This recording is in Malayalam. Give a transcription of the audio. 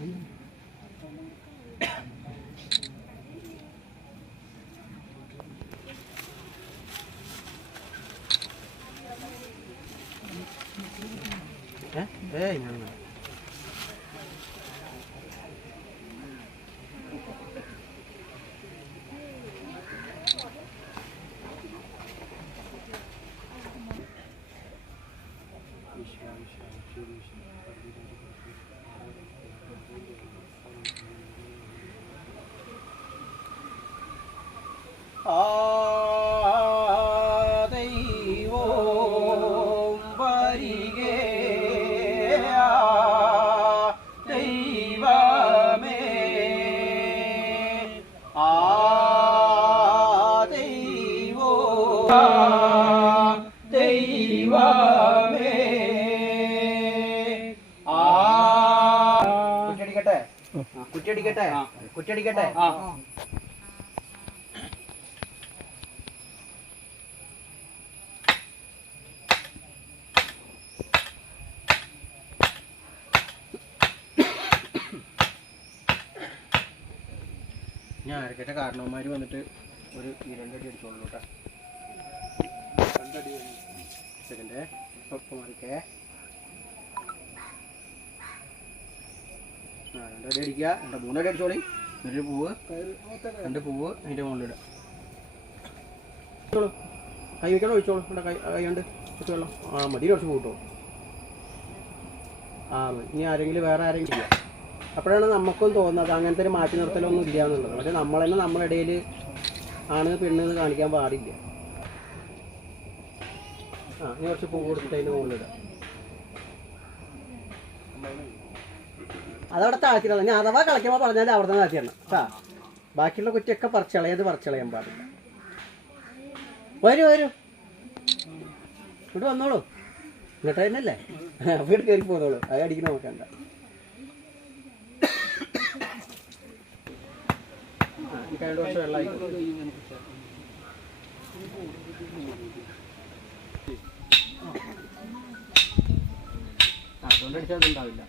He? He inanmıyorum. Thank you. 아, 대이와 കുറ്റടിക്കട്ടെ കുറ്റടിക്കട്ടെ കുറ്റടിക്കട്ടെ ഞാൻ അരക്കട്ടെ കാരണവന്മാർ വന്നിട്ട് ഒരു ഈ രണ്ടടി. അടിച്ചോളൂ കേട്ടോ സെക്കൻഡ് ഒപ്പം മാറിക്കേ? രണ്ടടി അടിക്കുക രണ്ട് മൂന്നടി അടിച്ചോളി ഒരു പൂവ് രണ്ട് പൂവ് അതിന്റെ മുകളിലിടുക. കൈ വെക്കണോ? ഒഴിച്ചോളൂ ഇവിടെ കൈ കൈ കുറച്ച് വെള്ളം. ആ മതി. കുറച്ച് കൂട്ടോ ആ ഇനി ആരെങ്കിലും വേറെ ആരെങ്കിലും ചെയ്യാം അപ്പോഴാണ് നമുക്കും തോന്നുന്നത് അങ്ങനത്തെ ഒരു മാറ്റി നിർത്തലൊന്നും ഇല്ല എന്നുള്ളത്. പക്ഷെ നമ്മൾ തന്നെ നമ്മുടെ ഇടയിൽ ആണ് പെണ്ണ് എന്ന് കാണിക്കാൻ പാടില്ല. ആ ഇനി കുറച്ച് പൂ കൊടുത്തതിന് അതിന്റെ മുകളിലിടാം അതവിടെ താഴ്ത്തിയില്ല ഞാൻ അഥവാ കളിക്കുമ്പോൾ പറഞ്ഞാൽ അവിടെ നിന്ന് താഴ്ത്തിയാണ് കേട്ടാ ബാക്കിയുള്ള കുറ്റിയൊക്കെ പറിച്ചളയത് പറിച്ചളയാൻ പാടില്ല. വരൂ വരൂ. ഇവിടെ വന്നോളൂ. ഇങ്ങോട്ട് തന്നെയല്ലേ വീട് കയറി പോന്നോളൂ. അത് അടിക്കണ നോക്കണ്ട അതുകൊണ്ട് അടിച്ചാൽ ഉണ്ടാവില്ല